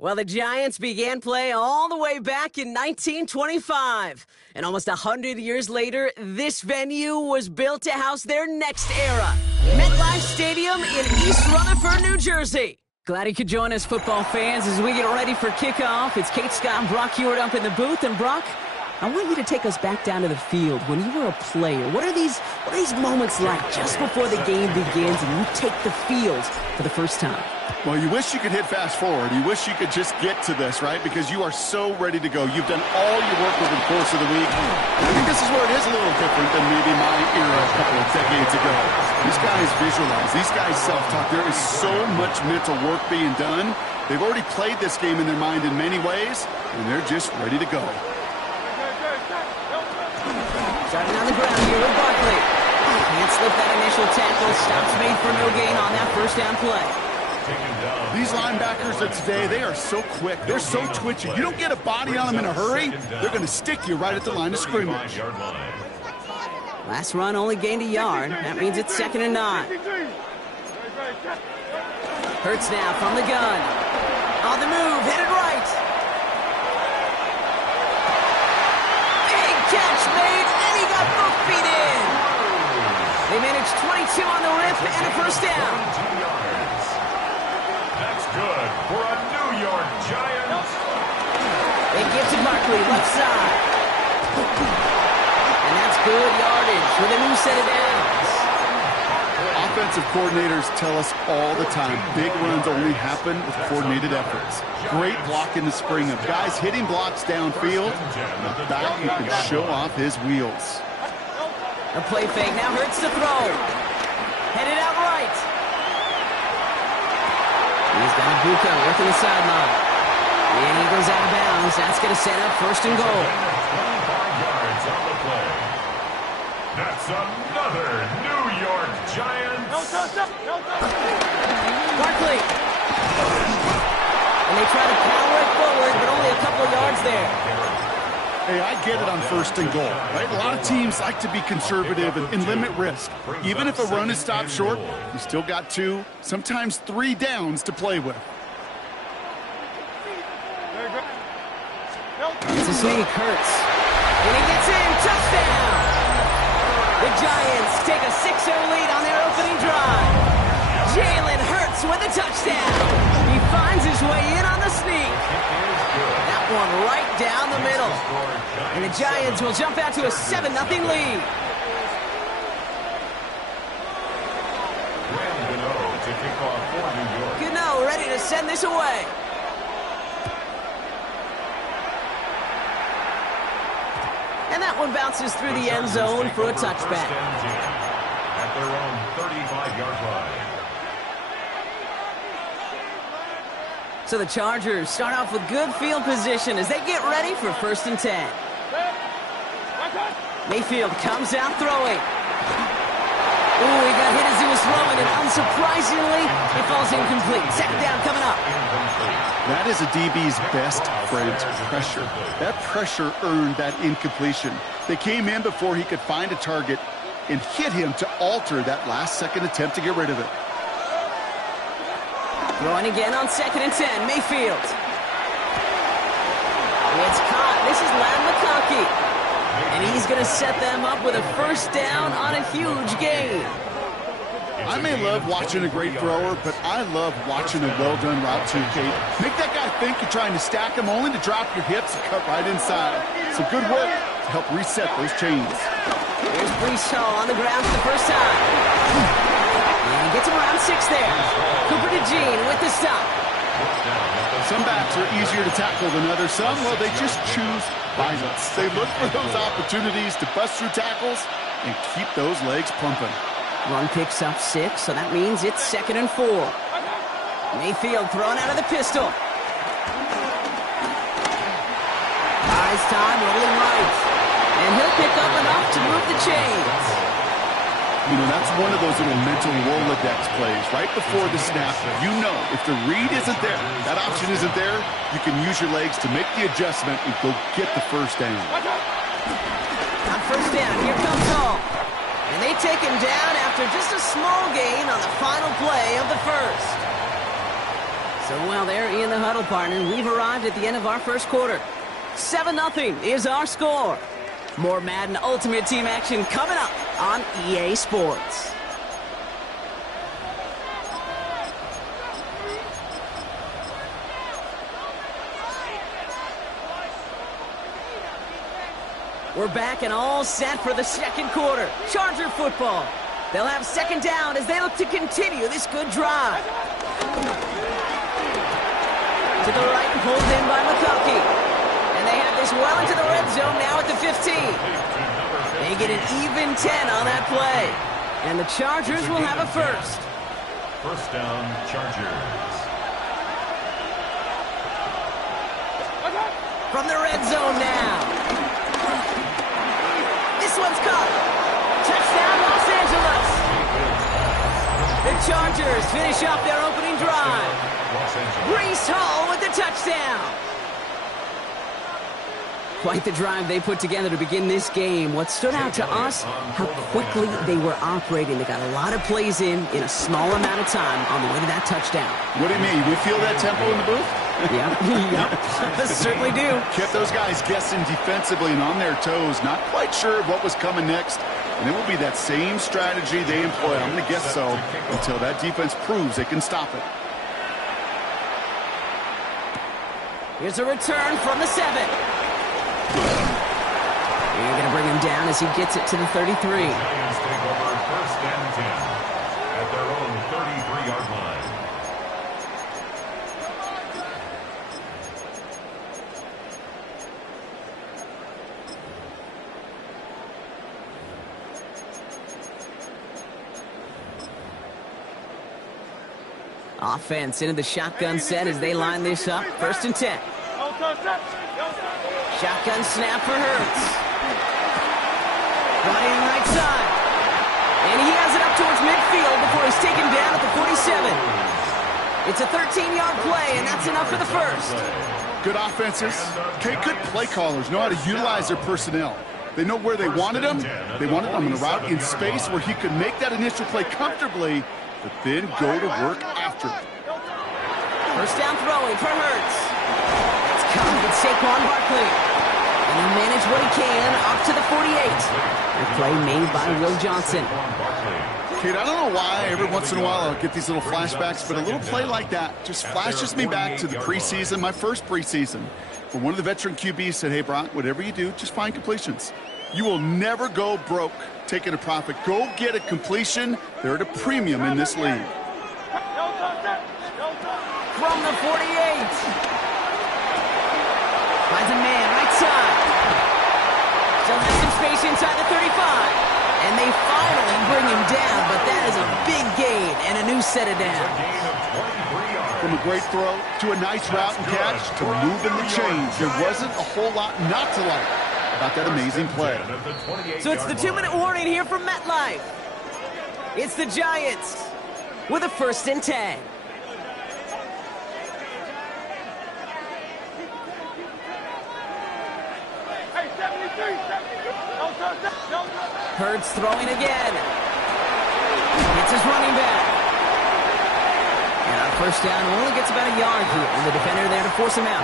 Well, the Giants began play all the way back in 1925. And almost 100 years later, this venue was built to house their next era. MetLife Stadium in East Rutherford, New Jersey. Glad you could join us, football fans, as we get ready for kickoff. It's Kate Scott and Brock Hewitt up in the booth. And Brock, I want you to take us back down to the field. When you were a player, what are these moments like just before the game begins and you take the field for the first time? Well, you wish you could hit fast forward. You wish you could just get to this, right? Because you are so ready to go. You've done all your work over the course of the week. And I think this is where it is a little different than maybe my era a couple of decades ago. These guys visualize. These guys self-talk. There is so much mental work being done. They've already played this game in their mind in many ways, and they're just ready to go. Starting on the ground here with Barkley. Can't slip that initial tackle. Stops made for no gain on that first down play. These linebackers of today, they are so quick. They're so twitchy. You don't get a body on them in a hurry, they're going to stick you right at the line of scrimmage. Last run only gained a yard. That means it's 2nd and 9. Hurts now from the gun. On the move, headed right. Big catch made, and he got both feet in. They managed 22 on the rip and a first down. That's good for a New York Giants. They give to Barkley, left side. And that's good yardage with a new set of downs. Offensive coordinators tell us all the time, big runs only happen with coordinated efforts. Great block in the spring of guys hitting blocks downfield. And the back, you can show off his wheels. A play fake, now Hurts to throw. Headed out right. He's got Ibuka working the sideline. And he goes out of bounds. That's going to set up 1st and goal. 25 yards on the play. That's another New York Giants. Barkley. And they try to power it forward, but only a couple of yards there. Hey, I get it on 1st and goal, right? A lot of teams like to be conservative and limit risk. Even if a run is stopped short, you still got 2, sometimes 3 downs to play with. It's a sneak, Hurts. And he gets in, touchdown! The Giants take a 6-0 lead on their opening drive. Jalen Hurts with a touchdown. He finds his way in on the sneak. That one right down the middle. And the Giants will jump out to a 7-0 lead. Gano ready to send this away. And that one bounces through the end zone for a touchback. At their own 35-yard line. So the Chargers start off with good field position as they get ready for 1st and 10. Mayfield comes out throwing. Ooh, he got hit as he was throwing, and unsurprisingly, it falls incomplete. 2nd down coming up. That is a DB's best friend, pressure. That pressure earned that incompletion. They came in before he could find a target and hit him to alter that last-second attempt to get rid of it. Throwing again on 2nd and 10, Mayfield. It's caught. This is Ladd McConkey. And he's going to set them up with a first down on a huge gain. I may love watching a great thrower, but I love watching a well-done route too, Kate. Make that guy think you're trying to stack him only to drop your hips and cut right inside. Some good work to help reset those chains. Here's Breece Hall on the ground for the first time. And he gets him around 6 there. Cooper DeJean with the stop. Some backs are easier to tackle than others. Some, well, they just choose violence. They look for those opportunities to bust through tackles and keep those legs pumping. Run picks up 6, so that means it's 2nd and 4. Mayfield thrown out of the pistol. Buys time, rolling right. And he'll pick up enough to move the chains. You know, that's one of those little mental Rolodex plays. Right before the snap, you know if the read isn't there, that option isn't there, you can use your legs to make the adjustment and go get the first down. On first down, here comes Hall. And they take him down after just a small gain on the final play of the first. So while they're in the huddle, partner, we've arrived at the end of our first quarter. 7-0 is our score. More Madden Ultimate Team action coming up on EA Sports. We're back and all set for the second quarter. Charger football. They'll have second down as they look to continue this good drive. To the right, pulled in by McConkey. And they have this well into the red zone now at the 15. They get an even 10 on that play. And the Chargers will have a first. First down, Chargers. From the red zone now. This one's caught. Touchdown, Los Angeles. The Chargers finish off their opening drive. Breece Hall with the touchdown. Quite the drive they put together to begin this game. What stood out to us, how quickly they were operating. They got a lot of plays in a small amount of time on the way to that touchdown. What do you mean? We feel that tempo in the booth? Yep, certainly do. Kept those guys guessing defensively and on their toes, not quite sure what was coming next. And it will be that same strategy they employ, I'm going to guess so, until that defense proves they can stop it. Here's a return from the 7. You're going to bring him down as he gets it to the 33. Giants take over first and 10 at their own 33-yard line. Offense into the shotgun set as they line this up. First and 10. Shotgun snap for Hurts. Running right side. And he has it up towards midfield before he's taken down at the 47. It's a 13-yard play, and that's enough for the first. Good offenses. Okay, good play callers know how to utilize their personnel. They know where they wanted him. They wanted him in a route in space where he could make that initial play comfortably, but then go to work after it. First down throwing for Hurts. It's coming with Saquon Barkley. And he'll manage what he can up to the 48. A play made by Will Johnson. Kate, I don't know why every once in a while I'll get these little flashbacks, but a little play like that just flashes me back to the preseason, my first preseason, where one of the veteran QBs said, hey, Brock, whatever you do, just find completions. You will never go broke taking a profit. Go get a completion. They're at a premium in this league. From the 48. Finds a man right side. Still has some space inside the 35. And they finally bring him down, but that is a big gain and a new set of downs. From a great throw to a nice route and catch to moving the chains. There wasn't a whole lot not to like about that amazing play. So it's the 2-minute warning here from MetLife. It's the Giants with a first and 10. Hurts throwing again. It's his running back. And on first down, only gets about a yard here, and the defender there to force him out.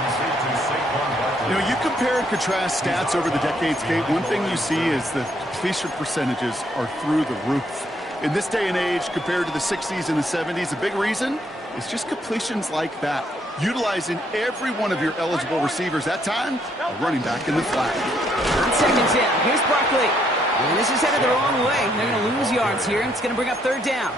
You know, you compare and contrast stats over the decades, Kate. One thing you see is the completion percentages are through the roof. In this day and age, compared to the 60s and the 70s, a big reason is just completions like that. Utilizing every one of your eligible receivers. That time, a running back in the flat. On second down, here's Barkley. And this is headed the wrong way. They're going to lose yards here, and it's going to bring up third down.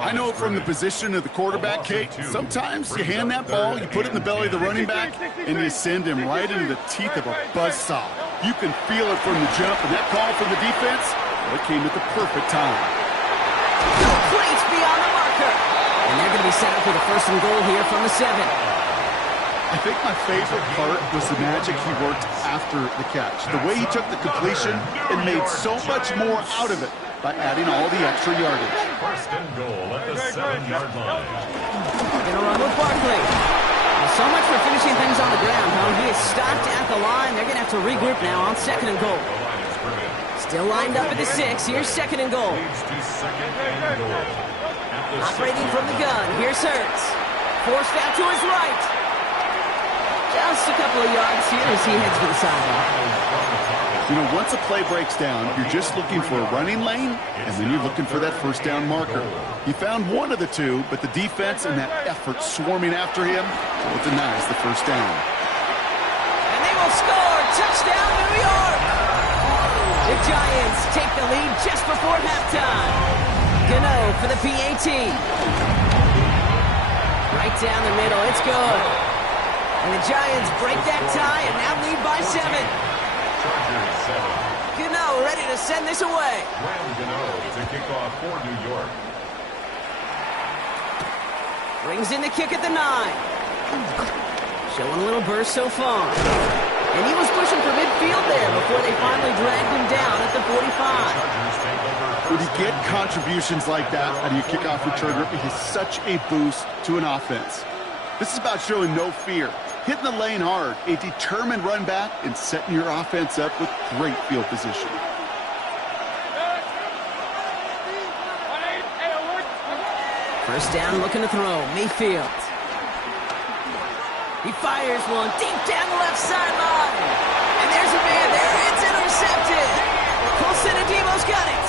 I know from the position of the quarterback, Kate, sometimes you hand that ball, you put it in the belly of the running back, and you send him right into the teeth of a buzzsaw. You can feel it from the jump, and that call from the defense, well, it came at the perfect time. Complete beyond the marker. And they're going to be set up for the first and goal here from the 7. I think my favorite part was the magic he worked after the catch. The way he took the completion and made so much more out of it by adding all the extra yardage. First and goal at the 7-yard line. Going to run with Barkley. So much for finishing things on the ground, huh? He is stopped at the line. They're going to have to regroup now on second and goal. Still lined up at the 6. Here's second and goal. Operating from the gun. Here's Hurts. Forced out to his right. Just a couple of yards here as he heads for the sideline. You know, once a play breaks down, you're just looking for a running lane, and then you're looking for that first down marker. He found one of the two, but the defense and that effort swarming after him will deny the first down. And they will score! Touchdown, New York! The Giants take the lead just before halftime. Gano for the PAT. Right down the middle, it's good. And the Giants break that tie and now lead by 7. Gano ready to send this away. Graham Gano to kick off for New York. Brings in the kick at the 9. Showing a little burst so far. And he was pushing for midfield there before they finally dragged him down at the 45. When you get contributions like that out of your kickoff returner, it is such a boost to an offense. This is about showing no fear, hitting the lane hard, a determined run back, and setting your offense up with great field position. First down, looking to throw. Mayfield. He fires one deep down the left sideline. And there's a man there. It's intercepted. Colson Adebo's got it.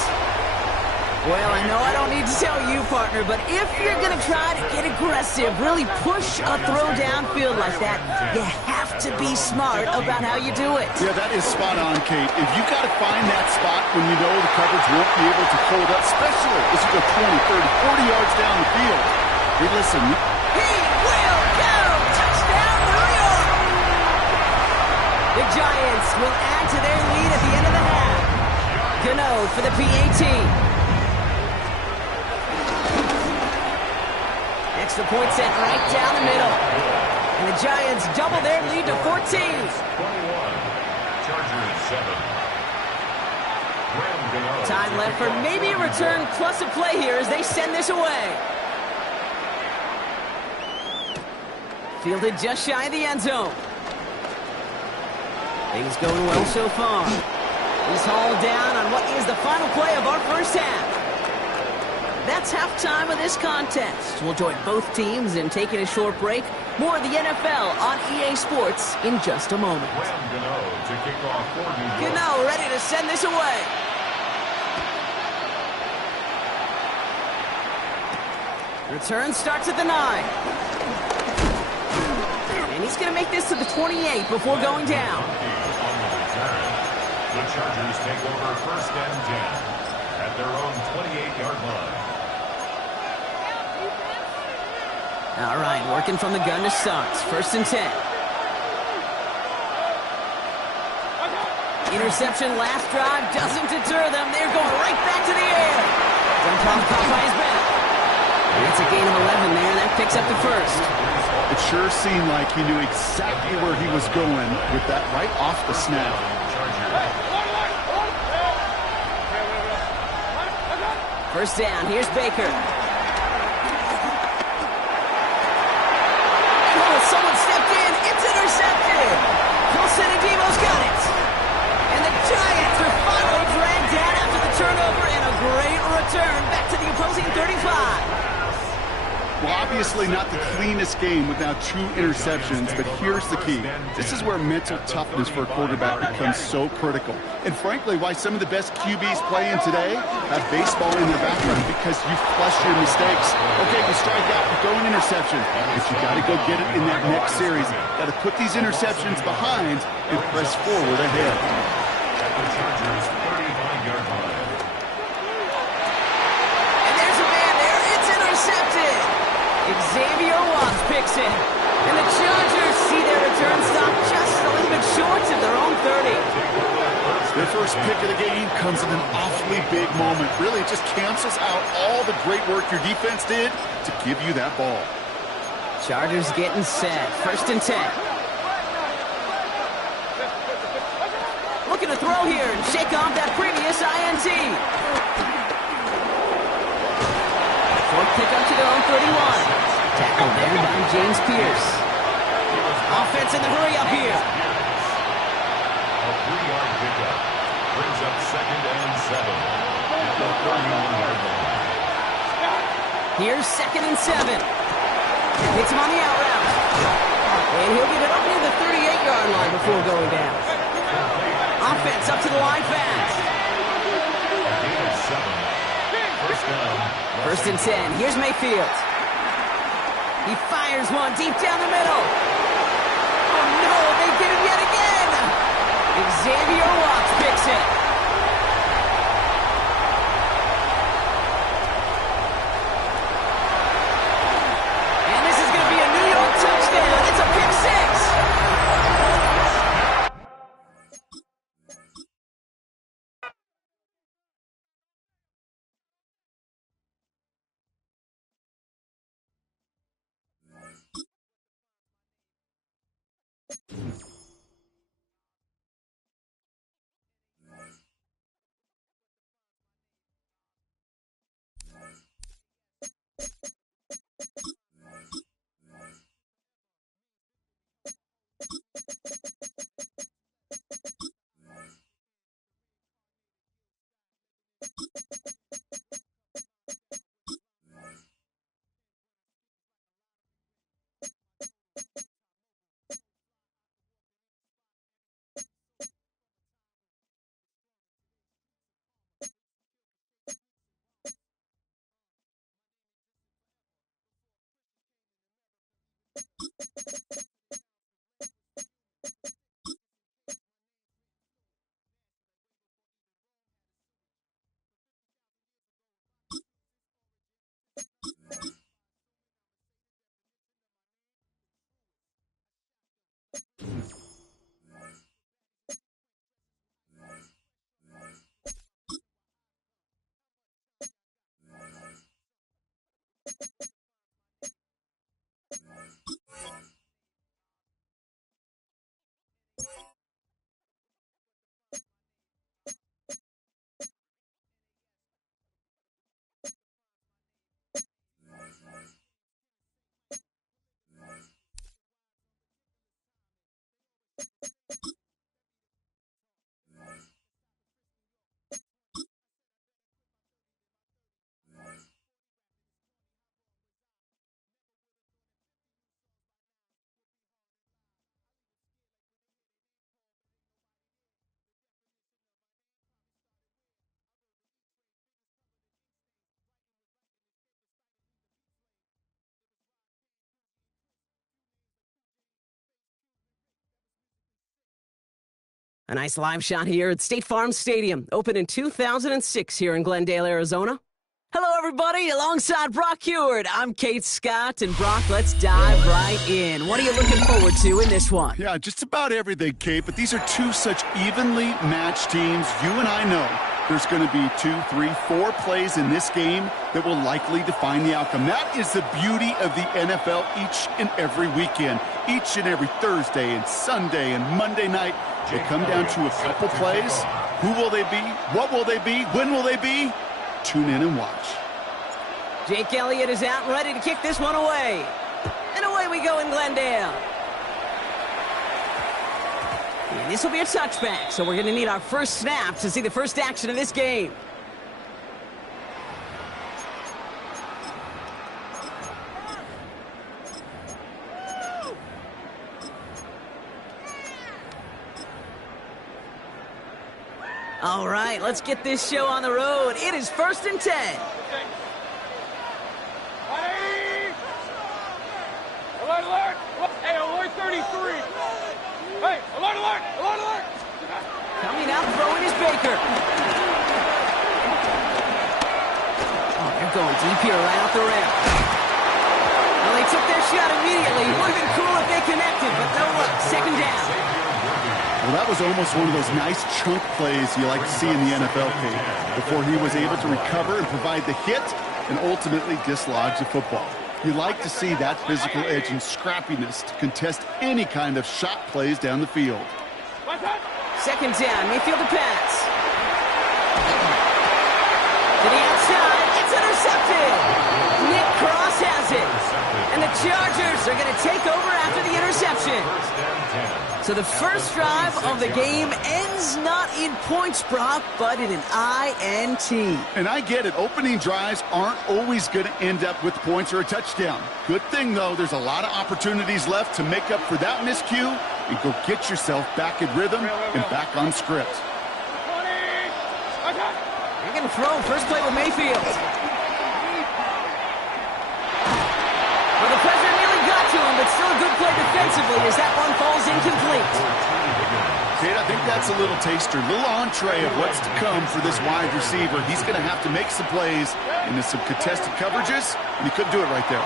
Well, I know I don't need to tell you, partner, but if you're going to try to get aggressive, really push a throw downfield like that, you have to be smart about how you do it. Yeah, that is spot on, Kate. If you've got to find that spot when you know the coverage won't be able to hold up, especially as you go 20, 30, 40 yards down the field. Hey, listen. He will go! Touchdown, New York! The Giants will add to their lead at the end of the half. Gano for the PAT. Extra point set right down the middle. And the Giants double their lead to 14. 21. Chargers 7. Graham Gano. Time left for maybe a return plus a play here as they send this away. Fielded just shy of the end zone. Things going well so far. He's hauled down on what is the final play of our first half. That's halftime of this contest. We'll join both teams in taking a short break. More of the NFL on EA Sports in just a moment. Graham Gano to kick off for New York. Gano ready to send this away. Return starts at the 9. And he's going to make this to the 28 before going down. The Chargers take over first and 10 at their own 28-yard line. All right, working from the gun to start. First and 10. Interception last drive doesn't deter them. They're going right back to the air. Dumped caught by his back. And that's a gain of 11 there. That picks up the first. It sure seemed like he knew exactly where he was going with that right off the snap. First down, here's Baker. Oh, someone stepped in. It's intercepted. Colson Adebo's got it. And the Giants are finally dragged down after the turnover and a great return back to the opposing 35. Well, obviously not the cleanest game without 2 interceptions, but here's the key. This is where mental toughness for a quarterback becomes so critical. And frankly, why some of the best QBs playing today have baseball in their background, because you flush your mistakes. Okay, you strike out, you go an interception, but you got to go get it in that next series. Got to put these interceptions behind and press forward ahead. At the Chargers' 35-yard line. And there's a man there. It's intercepted. Xavier Watts picks it. And the Chargers see their return stop just a little bit short of their own 30. Their first pick of the game comes at an awfully big moment. Really, it just cancels out all the great work your defense did to give you that ball. Chargers getting set. First and 10. Looking to throw here and shake off that previous INT. Fourth pick up to their own 31. Tackled there by James Pierce. Offense in the hurry up here. A 3-yard pickup brings up second and 7 at the 31-yard line. Here's second and 7. Hits him on the out route. And he'll get it up near the 38-yard line before going down. Offense up to the line fast. First and 10. Here's Mayfield. He fires one deep down the middle. Oh, no, they did it yet again. Xavier Watts picks it. And this is going to be a New York touchdown. It's a pick six. A nice live shot here at State Farm Stadium, opened in 2006 here in Glendale, Arizona. Hello, everybody. Alongside Brock Huard, I'm Kate Scott. And Brock, let's dive right in. What are you looking forward to in this one? Yeah, just about everything, Kate, but these are two such evenly matched teams. You and I know there's going to be 2, 3, 4 plays in this game that will likely define the outcome. That is the beauty of the NFL each and every weekend. Each and every Thursday and Sunday and Monday night, they come down to a couple plays. Who will they be? What will they be? When will they be? Tune in and watch. Jake Elliott is out and ready to kick this one away. And away we go in Glendale. And this will be a touchback, so we're going to need our first snap to see the first action of this game. All right, let's get this show on the road. It is 1st and 10. Alert, alert! Hey, alert 33! Hey, alert, alert! Alert, alert! Coming out, throwing is Baker. Oh, they're going deep here right off the rail. Well, they took their shot immediately. It would have been cool if they connected, but no luck. Second down. Well, that was almost one of those nice chunk plays you like to see in the NFL, Kate, before he was able to recover and provide the hit and ultimately dislodge the football. You like to see that physical edge and scrappiness to contest any kind of shot plays down the field. Second down, Mayfield to pass. To the outside, it's intercepted. Nick Cross has it. And the Chargers are going to take over after the interception. First and 10. So the first drive of the game ends not in points, Brock, but in an INT. And I get it. Opening drives aren't always going to end up with points or a touchdown. Good thing, though, there's a lot of opportunities left to make up for that miscue and go get yourself back in rhythm and back on script. You're going to throw first play with Mayfield. Well, the pressure nearly got to him, but still a good play defensively as that one falls incomplete. Kate, I think that's a little taster, a little entree of what's to come for this wide receiver. He's going to have to make some plays into some contested coverages, and he couldn't do it right there.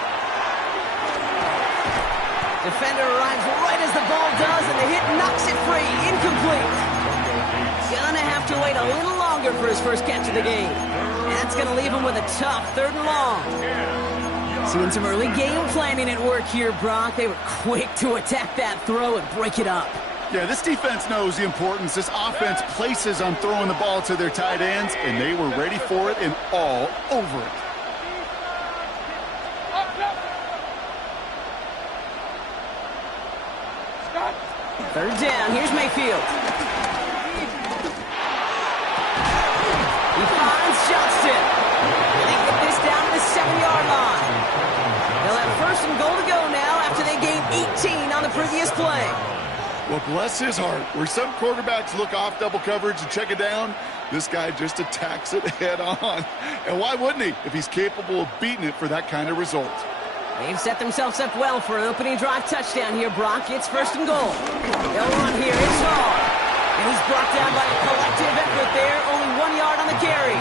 Defender arrives right as the ball does, and the hit knocks it free. Incomplete. Gonna have to wait a little longer for his first catch of the game. And that's gonna leave him with a tough 3rd and long. Seeing some early game planning at work here, Brock. They were quick to attack that throw and break it up. Yeah, this defense knows the importance this offense places on throwing the ball to their tight ends, and they were ready for it and all over it. Third down, here's Mayfield. He finds Johnston. They get this down to the 7-yard line. They'll have 1st and goal to go now after they gained 18 on the previous play. Well, bless his heart. Where some quarterbacks look off double coverage and check it down, this guy just attacks it head on. And why wouldn't he if he's capable of beating it for that kind of result? They've set themselves up well for an opening drive touchdown here, Brock. It's 1st and goal. They'll run here. It's Hall. And he's brought down by a collective effort there. Only 1 yard on the carry.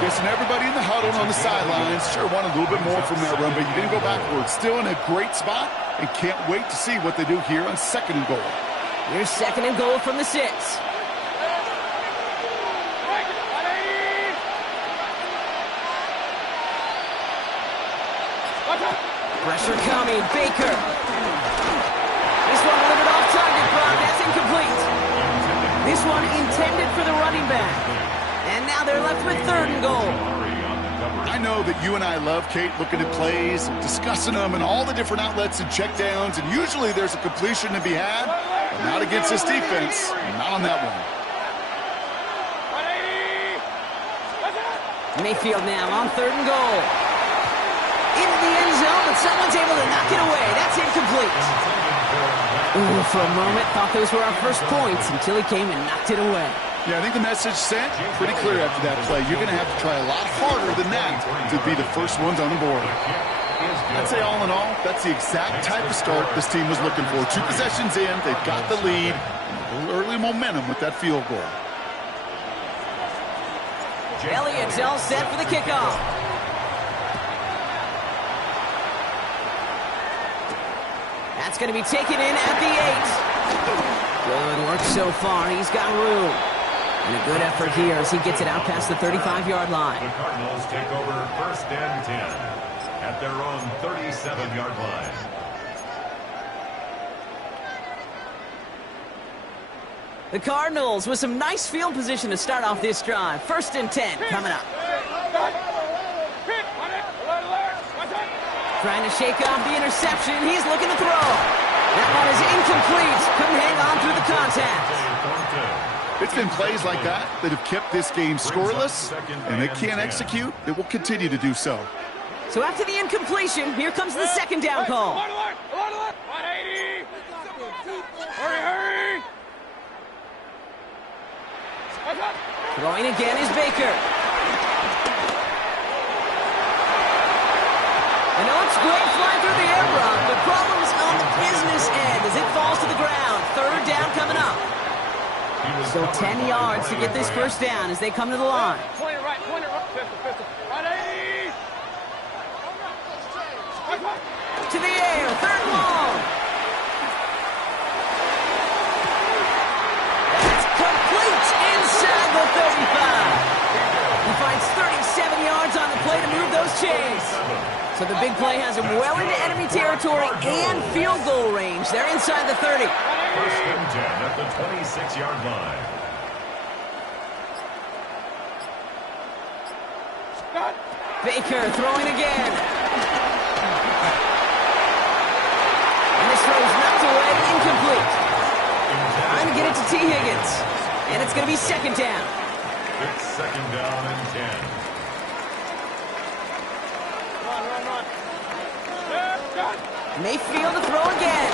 Guessing everybody in the huddle on the sidelines sure wanted a little bit more from that run, but you didn't go backwards. Still in a great spot and can't wait to see what they do here on 2nd and goal. Here's 2nd and goal from the 6. Pressure coming, Baker. This one delivered off target, Brock. That's incomplete. This one intended for the running back. And now they're left with 3rd and goal. I know that you and I love, Kate, looking at plays, discussing them, and all the different outlets and checkdowns, and usually there's a completion to be had, but not against this defense, not on that one. Mayfield now on 3rd and goal. Into the end zone, but someone's able to knock it away. That's incomplete. Ooh, for a moment, thought those were our first points until he came and knocked it away. Yeah, I think the message sent pretty clear after that play. You're going to have to try a lot harder than that to be the first ones on the board. I'd say all in all, that's the exact type of start this team was looking for. 2 possessions in, they've got the lead, and a little early momentum with that field goal. Elliott's all set for the kickoff. That's going to be taken in at the 8. Good work so far. He's got room. And a good effort here as he gets it out past the 35-yard line. The Cardinals take over 1st and 10 at their own 37-yard line. The Cardinals with some nice field position to start off this drive. 1st and 10 coming up. Trying to shake off the interception. He's looking to throw. That one is incomplete. Couldn't hang on through the contact. It's been plays like that that have kept this game scoreless, and they can't execute. They will continue to do so. So after the incompletion, here comes the 2nd down call. Hurry! Throwing again is Baker. I know it's great flying through the air, Brock, but problems on the business end as it falls to the ground. 3rd down coming up. Still 10 yards to get this first down as they come to the line. Point it right. Pistol. Right, To the air, 3rd long. That's complete inside the 35. He finds 37 yards on the play to move those chains. So the big play has him well into enemy territory and field goal range. They're inside the 30. 1st and 10 at the 26-yard line. Baker throwing again. And this throw is knocked away, incomplete. it's going to be second down. It's second down and 10. Run. Mayfield to throw again.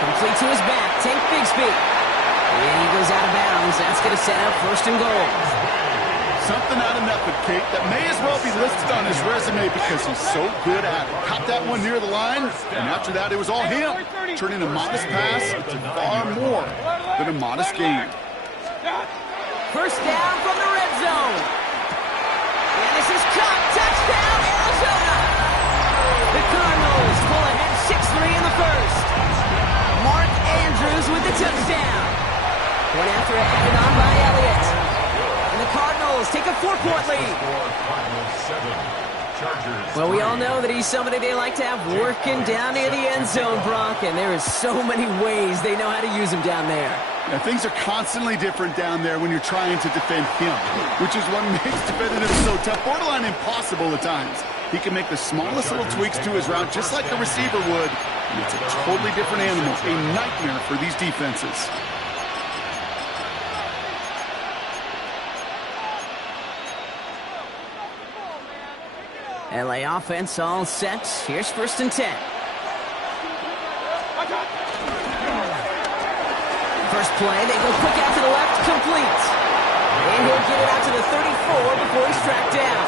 Complete to his back. Tank Bigsby. And he goes out of bounds. That's going to set up first and goal. Something out of nothing, Kate, that may as well be listed on his resume because he's so good at it. Caught that one near the line, and after that, it was all him, turning a modest pass into far more than a modest gain. First down from the red zone. And this is caught. Touchdown, Arizona. The Cardinals pull ahead 6-3 in the first. Mark Andrews with the touchdown. One after it added on by Elliott. And the Cardinals take a 4-point lead. Well, we all know that he's somebody they like to have working down near the end zone, Brock, and there is so many ways they know how to use him down there. Yeah, things are constantly different down there when you're trying to defend him, which is what makes defending him so tough, borderline impossible at times. He can make the smallest little tweaks to his route just like a receiver would, and it's a totally different animal, a nightmare for these defenses. LA offense all set. Here's first and 10. First play, they go quick out to the left, complete. And he'll get it out to the 34 before he's tracked down.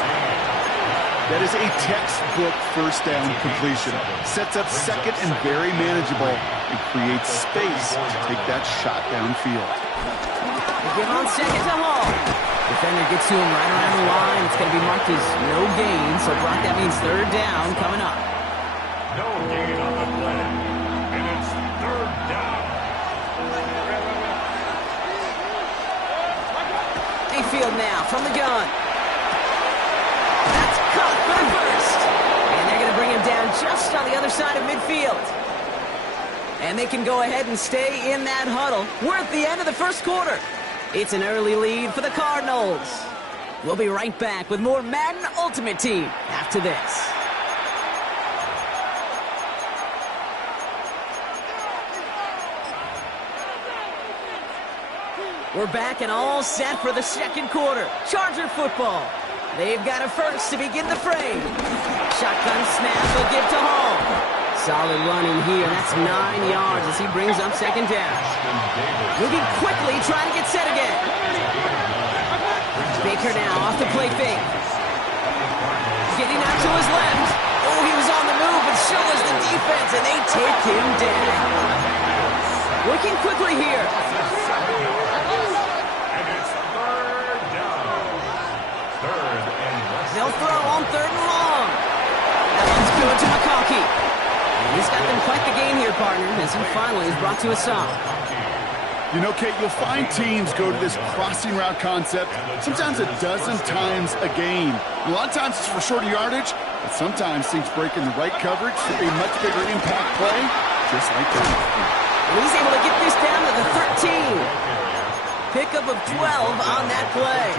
That is a textbook first down completion. Sets up second and very manageable and creates space to take that shot downfield. They give on second to Hall. Defender gets to him right around the line. It's going to be marked as no gain. So, Brock, that means third down coming up. No gain on the play. And it's third down. Mayfield now from the gun. That's caught for the first. And they're going to bring him down just on the other side of midfield. And they can go ahead and stay in that huddle. We're at the end of the first quarter. It's an early lead for the Cardinals. We'll be right back with more Madden Ultimate Team after this. We're back and all set for the second quarter. Charger football. They've got a first to begin the fray. Shotgun snap will give to Hall. Solid running here. That's 9 yards as he brings up second down. Moving quickly, trying to get set again. Baker now off the play fake. Getting out to his left. Oh, he was on the move, but so was the defense, and they take him down. Working quickly here. And it's third down. Third and less. They'll throw on third and long. That one's good to McConkey. He's got them quite the game here, partner, as he finally is brought to a stop. You know, Kate, you'll find teams go to this crossing route concept sometimes a dozen times a game. A lot of times it's for shorter yardage, but sometimes things break in the right coverage for a much bigger impact play, just like that. And he's able to get this down to the 13. Pickup of 12 on that play.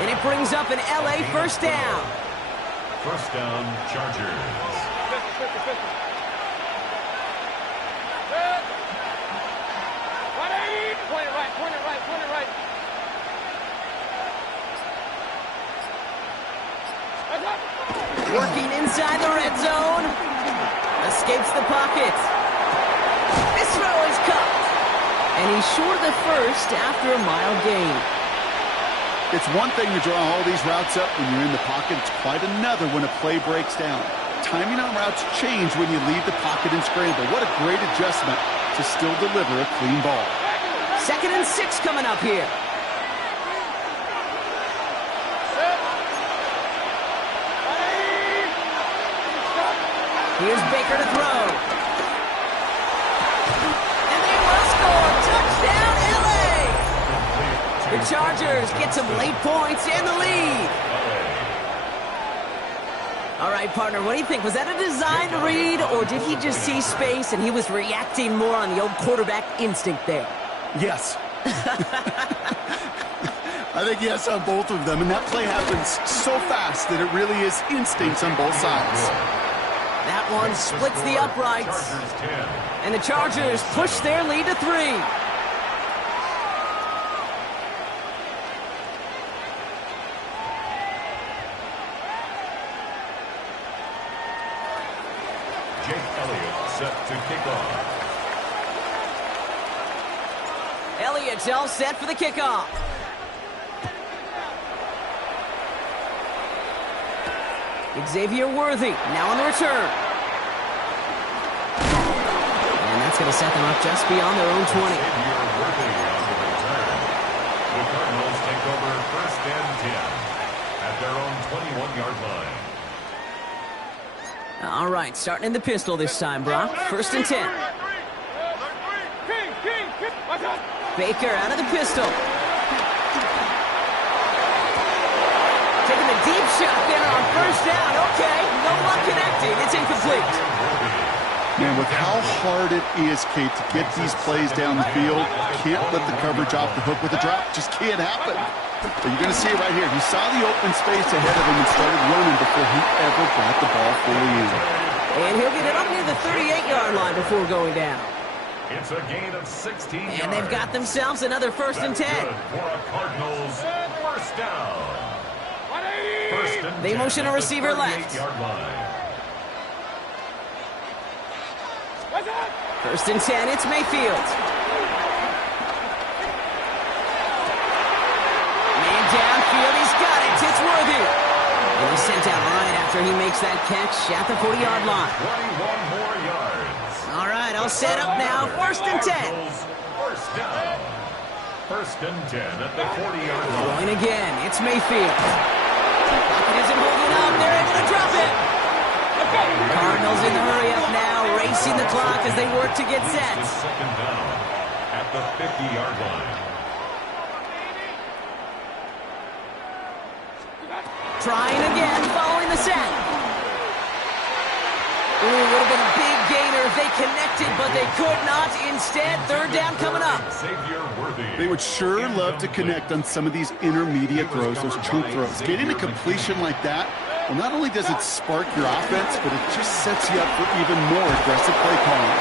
And it brings up an LA first down. First down, Chargers. Point it right. Working inside the red zone. Escapes the pocket. This throw is cut. And he's short of the first after a mild gain. It's one thing to draw all these routes up when you're in the pocket. It's quite another when a play breaks down. Timing on routes change when you leave the pocket and scramble. What a great adjustment to still deliver a clean ball. Second and 6 coming up here. Here's Baker to throw. And they will score. Touchdown, LA! The Chargers get some late points and the lead. All right, partner, what do you think? Was that a designed read, or did he just see space and he was reacting more on the old quarterback instinct there? Yes. I think yes on both of them, and that play happens so fast that it really is instincts on both sides. That one splits the uprights, and the Chargers push their lead to 3. to kick off. Elliott's all set for the kickoff. Xavier Worthy now on the return. And that's going to set them up just beyond their own 20. Xavier Worthy on the return. The Cardinals take over 1st and 10 at their own 21-yard line. All right, starting in the pistol this time, Brock. 1st and 10. Baker out of the pistol. Taking the deep shot there on 1st down. Okay, no luck connecting. It's incomplete. Man, with how hard it is, Kate, to get these plays down the field, can't let the coverage off the hook with a drop. Just can't happen. But you're going to see it right here. He saw the open space ahead of him and started running before he ever brought the ball fully in. And he'll get it up near the 38-yard line before going down. It's a gain of 16 yards. And they've got themselves another 1st and 10. Good for a Cardinals 1st down. 1st and 10 They motion a at the receiver left. 38-yard line. 1st and 10, it's Mayfield. Man downfield, he's got it. It's Worthy. And he's sent out right after he makes that catch at the 40-yard line. 21 more yards. All right, all set up now. 1st and 10. Cardinals 1st down. 1st and 10 at the 40-yard line. Throwing again, it's Mayfield. Pocket isn't holding up. They're able to drop it. Cardinals in the hurry up now, racing the clock as they work to get set. It's 2nd down at the 50-yard line. Trying again, following the set. Ooh, would have been a big gainer if they connected, but they could not. Instead, 3rd down coming up. Xavier Worthy. They would sure love to connect on some of these intermediate throws, those chunk throws. Getting a completion like that, well, not only does it spark your offense, but it just sets you up for even more aggressive play calling.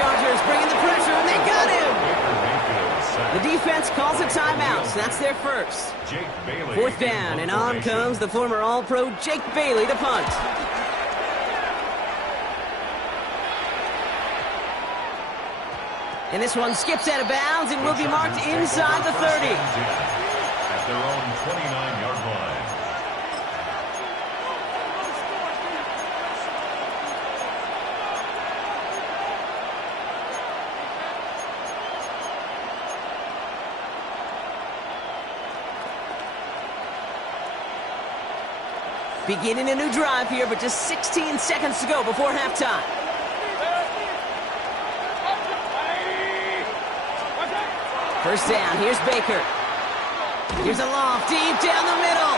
Chargers bringing the pressure, and they got him. Baker Mayfield sacked. The defense calls a timeout, so that's their first. Jake Bailey. 4th down, and on comes the former All-Pro Jake Bailey to punt. And this one skips out of bounds and will be marked inside the 30. At their own 29-yard line. Beginning a new drive here, but just 16 seconds to go before halftime. 1st down, here's Baker. Here's a loft deep down the middle.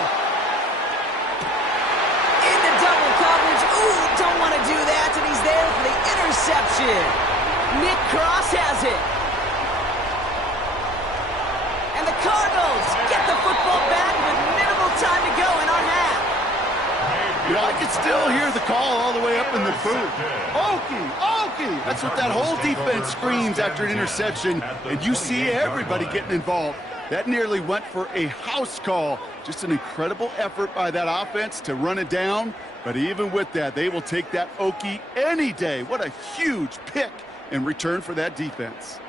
Into double coverage. Ooh, don't want to do that, and he's there for the interception. Nick Cross has it. And the Cardinals get the football back with minimal time to go in our half. You know, I can still hear the call all the way up in the booth. Okie, Okie! That's what that whole defense screams after an interception, and you see everybody getting involved. That nearly went for a house call. Just an incredible effort by that offense to run it down, but even with that, they will take that Okie any day. What a huge pick in return for that defense.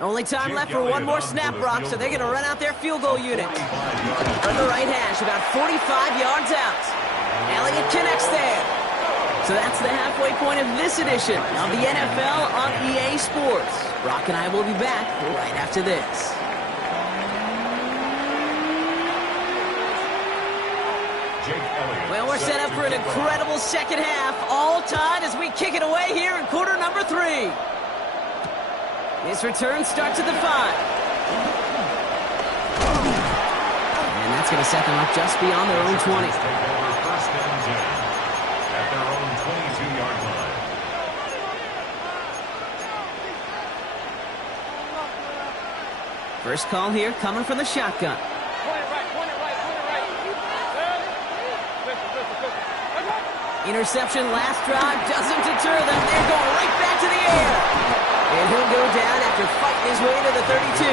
Only time left for one more snap, Brock, so they're going to run out their field goal unit. From the right hash, about 45 yards out. Elliott connects there. So that's the halfway point of this edition of the NFL on EA Sports. Brock and I will be back right after this. Well, we're set up for an incredible second half. All tied as we kick it away here in quarter number 3. This return starts at the 5. And that's going to set them up just beyond their own 20. 1st and 10 at their own 22-yard line. First call here coming from the shotgun. Interception last drive doesn't deter them. They're going right back to the air. And he'll go down after fighting his way to the 32.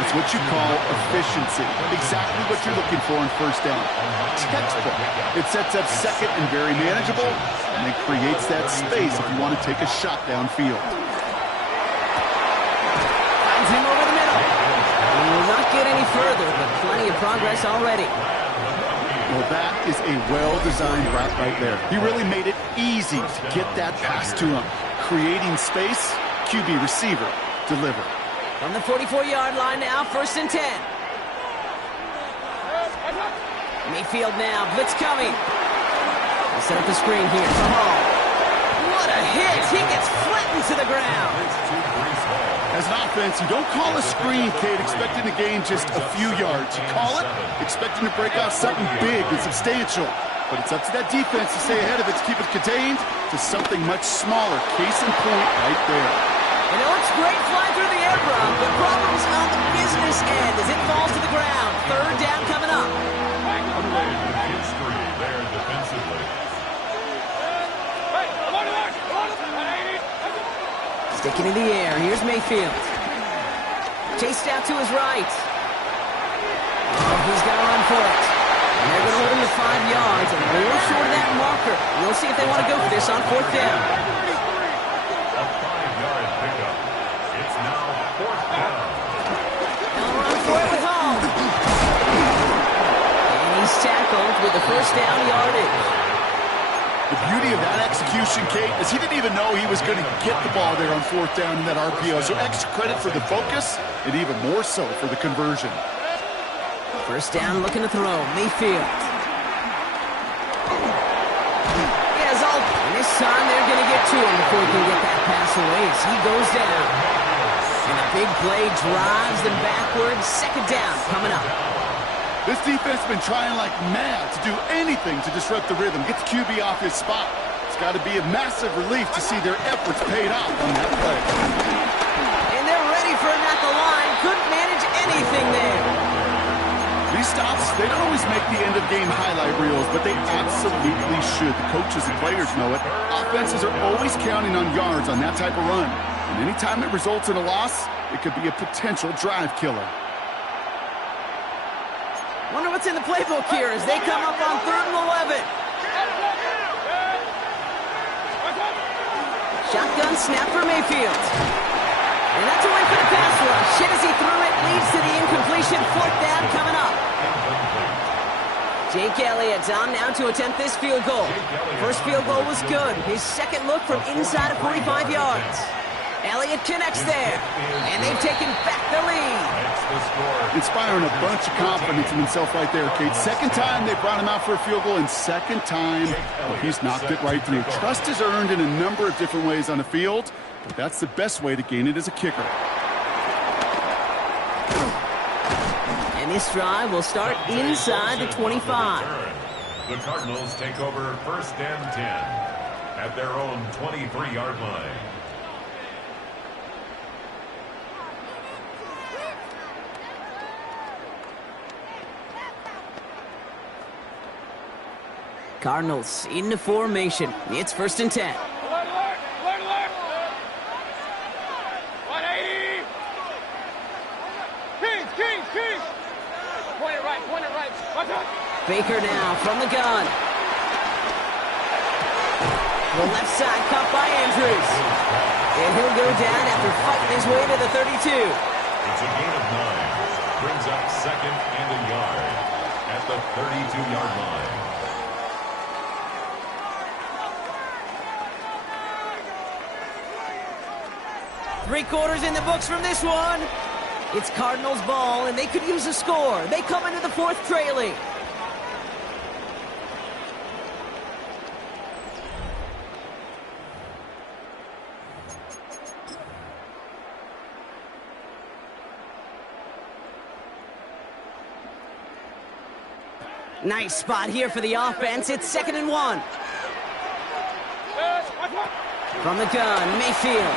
It's what you call efficiency. Exactly what you're looking for on first down. Textbook. It sets up second and very manageable, and it creates that space if you want to take a shot downfield. Finds him over the middle. He will not get any further, but plenty of progress already. Well, that is a well-designed route right there. He really made it easy to get that pass to him. Creating space, QB receiver, deliver. From the 44-yard line now, 1st and 10. Mayfield now, blitz coming. He'll set up the screen here for Hall. What a hit! He gets flattened to the ground. As an offense, you don't call a screen, Kate, expecting to gain just a few yards. You call it expecting to break out something big and substantial. But it's up to that defense to stay ahead of it, to keep it contained to something much smaller. Case in point right there. You know, it's great flying through the air, Brock, but problems on the business end as it falls to the ground. 3rd down coming up. History there defensively. Sticking in the air. Here's Mayfield. Chased out to his right. Oh, he's got to run for it. And they're going to hold him to 5 yards, and a little short of that marker. We'll see if they want to go for this on 4th down. A 5-yard pickup. It's now 4th down. They'll run for it with Hall. And he's tackled with the 1st down yardage. The beauty of that execution, Kate, is he didn't even know he was going to get the ball there on 4th down in that RPO. So extra credit for the focus, and even more so for the conversion. 1st down, looking to throw. Mayfield. He has all. And this time they're going to get to him before he can get that pass away as he goes down. And a big play drives them backwards. 2nd down coming up. This defense has been trying like mad to do anything to disrupt the rhythm, get the QB off his spot. It's got to be a massive relief to see their efforts paid off on that play. And they're ready for him at the line. Couldn't manage anything there. These stops, they don't always make the end-of-game highlight reels, but they absolutely should. The coaches and players know it. Offenses are always counting on yards on that type of run. And anytime it results in a loss, it could be a potential drive killer. Wonder what's in the playbook here as they come up on 3rd and 11. Shotgun snap for Mayfield. And that's away for the pass rush. Shit as he threw it leads to the incompletion. 4th down coming up. Jake Elliott on now to attempt this field goal. First field goal was good. His 2nd look from inside of 45 yards. Elliott connects there, and they've taken back the lead. Inspiring a bunch of confidence in himself right there, Kate. 2nd time they brought him out for a field goal, and 2nd time, well, he's knocked it right through. Trust is earned in a number of different ways on the field, but that's the best way to gain it as a kicker. And this drive will start inside the 25. The Cardinals take over 1st and 10 at their own 23-yard line. Cardinals into formation. It's 1st and 10. Alert, alert! Alert, alert! 180! Keys! Point it right. Watch out! Baker now from the gun. The left side caught by Andrews. And he'll go down after fighting his way to the 32. It's a gain of 9. Brings up 2nd and a yard at the 32-yard line. Three-quarters in the books from this one. It's Cardinals ball, and they could use a score. They come into the 4th trailing. Nice spot here for the offense. It's 2nd and 1. From the gun, Mayfield.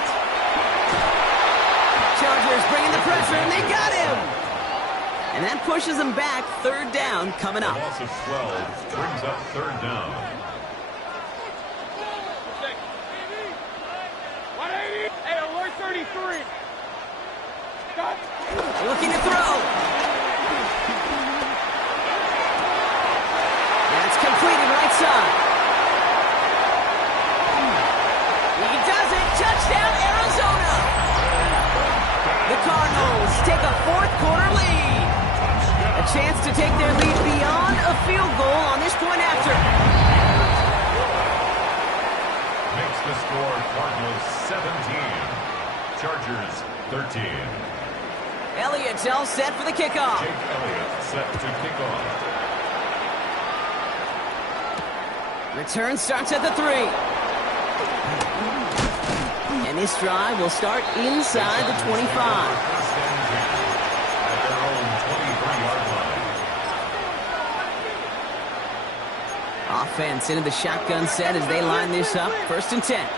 Chargers bringing the pressure, and they got him! And that pushes them back. 3rd down coming up. A loss of 12 brings up 3rd down. 180! Hey, alert 33! Got Looking to throw. That's completed right side. He does it. Touchdown, Arizona. The Cardinals take a fourth-quarter lead. A chance to take their lead beyond a field goal on this point after. Makes the score Cardinals 17, Chargers 13. Elliott's all set for the kickoff. Jake Elliott set to kick off. Return starts at the 3. And this drive will start inside the 25. First and 10 at their own 23-yard line. Offense into the shotgun set as they line this up. First and 10.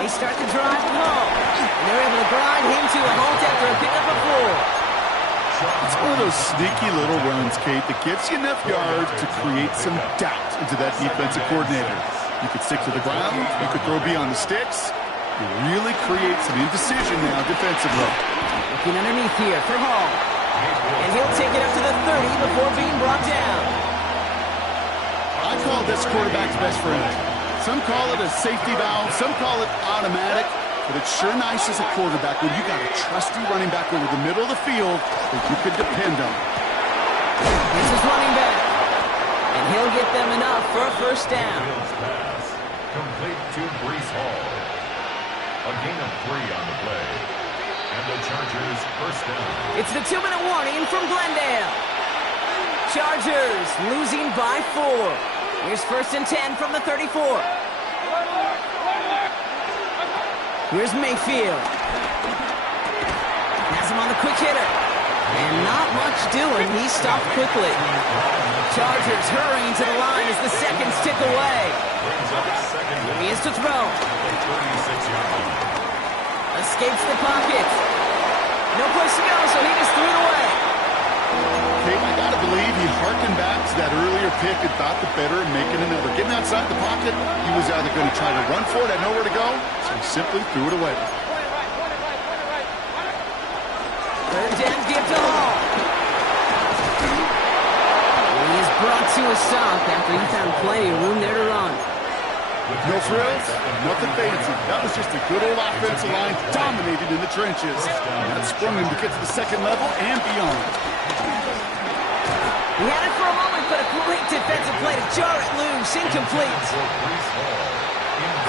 They start the drive at home. And they're able to grind him to a halt after a pickup of 4. It's one of those sneaky little runs, Kate, that gives you enough yards to create some doubt into that defensive coordinator. You could stick to the ground. You could throw beyond the sticks. You really create some indecision now defensively. Looking underneath here for Hall. And he'll take it up to the 30 before being brought down. I call this quarterback's best friend. Some call it a safety valve. Some call it automatic. But it's sure nice as a quarterback when you got a trusty running back over the middle of the field that you can depend on. This is running back. And he'll get them enough for a first down. Fields pass. Complete to Breece Hall. A gain of 3 on the play. And the Chargers first down. It's the 2-minute warning from Glendale. Chargers losing by 4. Here's first and 10 from the 34. Here's Mayfield. Has him on the quick hitter. And not much doing. He stopped quickly. Chargers hurrying to the line as the seconds tick away. Brings up second Here he is to throw. 36-yard line. Escapes the pocket. No place to go, so he just threw it away. Kate, I got to believe he harkened back to that earlier pick and thought the better of making another. Getting outside the pocket, he was either going to try to run for it, had nowhere to go, so he simply threw it away. Third down, give to Hall. He is brought to a stop after he found plenty of room there to run. No frills, nothing fancy. That was just a good old offensive line dominated in the trenches. And that sprung him to get to the second level and beyond. He had it for a moment, but a great defensive play to jar it loose. Incomplete. For Breece Hall.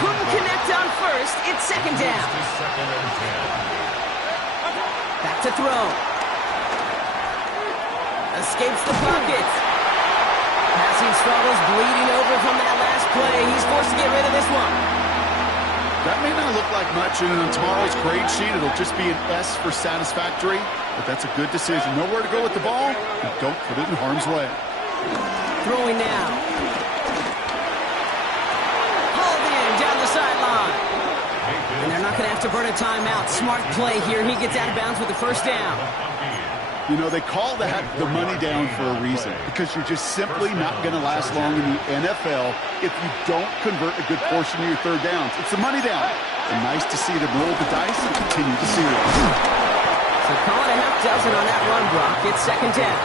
Couldn't connect on first. It's second down. To second and 10. Back to throw. Escapes the pocket. Passing struggles bleeding over from that last play. He's forced to get rid of this one. That may not look like much, and on tomorrow's grade sheet, it'll just be an S for satisfactory, but that's a good decision. Nowhere to go with the ball, and don't put it in harm's way. Throwing now. Hauled in down the sideline. And they're not going to have to burn a timeout. Smart play here. He gets out of bounds with the first down. You know, they call that the money down for a reason, because you're just simply not going to last long in the NFL if you don't convert a good portion of your third downs. It's the money down. And nice to see them roll the dice and continue the series. So call it a half dozen on that run block. It's second down.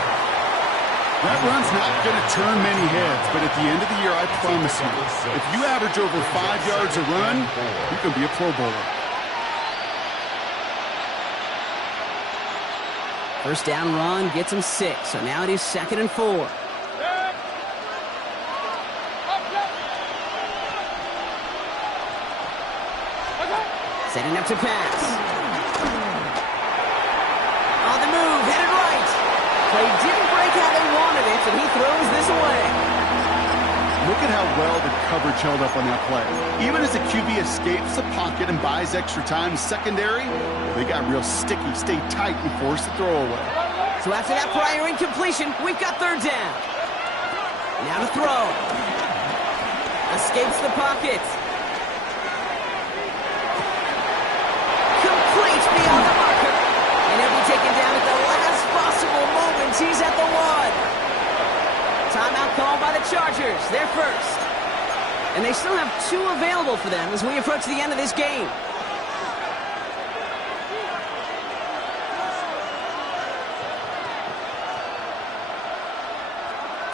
That run's not going to turn many heads, but at the end of the year, I promise you, if you average over 5 yards a run, you can be a Pro Bowler. First down run gets him 6. So now it is second and 4. Setting up to pass. On the move, headed right. Play didn't break how they wanted it, and he throws this away. Look at how well the coverage held up on that play. Even as the QB escapes the pocket and buys extra time in secondary, they got real sticky, stayed tight, and forced the throw away. So after that prior incompletion, we've got third down. Now to throw. Escapes the pocket. Complete beyond the marker. And he'll be taken down at the last possible moment. He's at the 1. Timeout called by the Chargers. They're first. And they still have 2 available for them as we approach the end of this game.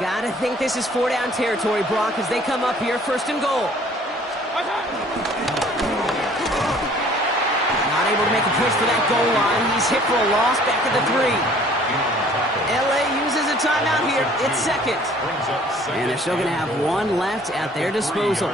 Gotta think this is 4-down territory, Brock, as they come up here, 1st and goal. Not able to make a push for that goal line. He's hit for a loss back at the 3. LA uses a timeout here. It's 2nd. And they're still going to have 1 left at their disposal.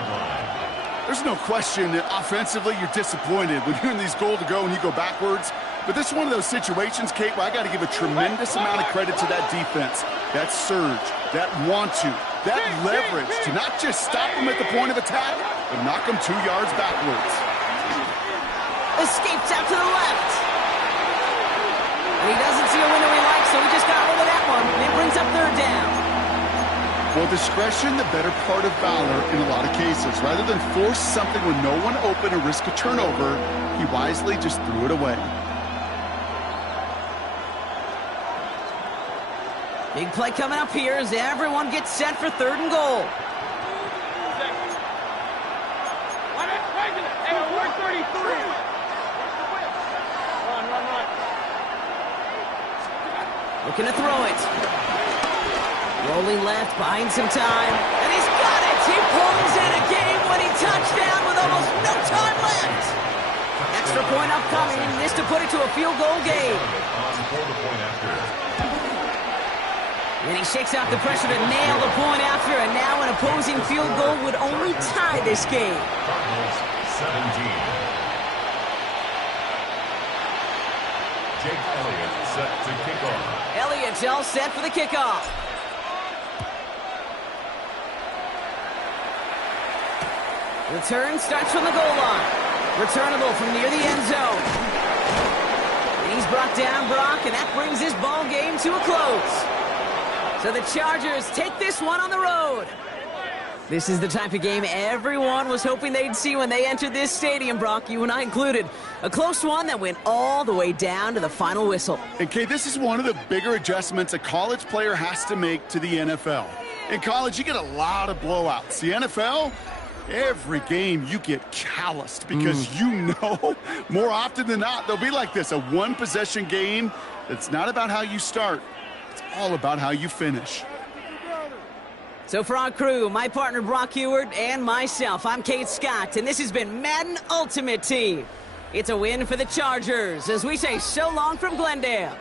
There's no question that offensively you're disappointed when you're in these goal to go and you go backwards. But this is one of those situations, Kate, where I got to give a tremendous amount of credit to that defense, that surge, that want to, that leverage to not just stop them at the point of attack, but knock them 2 yards backwards. Escapes out to the left. And he doesn't see a window he likes, so he just got hold of that one. And it brings up 3rd down. Well, discretion, the better part of valor in a lot of cases. Rather than force something with no one open and risk a turnover, he wisely just threw it away. Big play coming up here as everyone gets set for 3rd and goal. Hey, alert 33. Run. Looking to throw it. Rolling left, buying some time. And he's got it! He pulls in a game-winning touchdown with almost no time left. Extra point upcoming. This to put it to a field goal game. And he shakes out the pressure to nail the point after, and now an opposing field goal would only tie this game. Cardinals 17. Jake Elliott set to kick off. Elliott's all set for the kickoff. Return starts from the goal line. Returnable from near the end zone. And he's brought down, Brock, and that brings this ball game to a close. So the Chargers take this one on the road. This is the type of game everyone was hoping they'd see when they entered this stadium, Brock, you and I included. A close one that went all the way down to the final whistle. And, Kate, this is one of the bigger adjustments a college player has to make to the NFL. In college, you get a lot of blowouts. The NFL, every game you get calloused because you know more often than not they'll be like this, a one-possession game that's not about how you start. It's all about how you finish. So for our crew, my partner Brock Huard and myself, I'm Kate Scott, and this has been Madden Ultimate Team. It's a win for the Chargers as we say so long from Glendale.